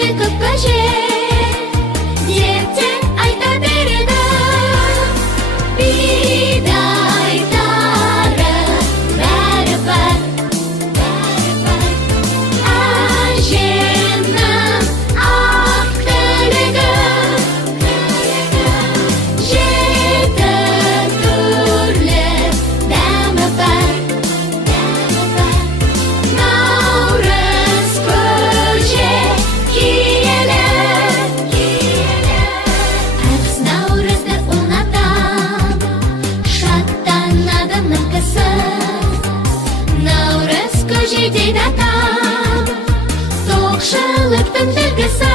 көже, көк көже деп айта береді. Бидайдары бәрі бар, әжемнің ақ тілегі. Жеті түрлі дәмі бар. Наурыз көже киелі. Әрбір наурызды ұнатам, шаттанады мүмкісі. Наурыз көже дейді атам, тоқшылықтың белгісі.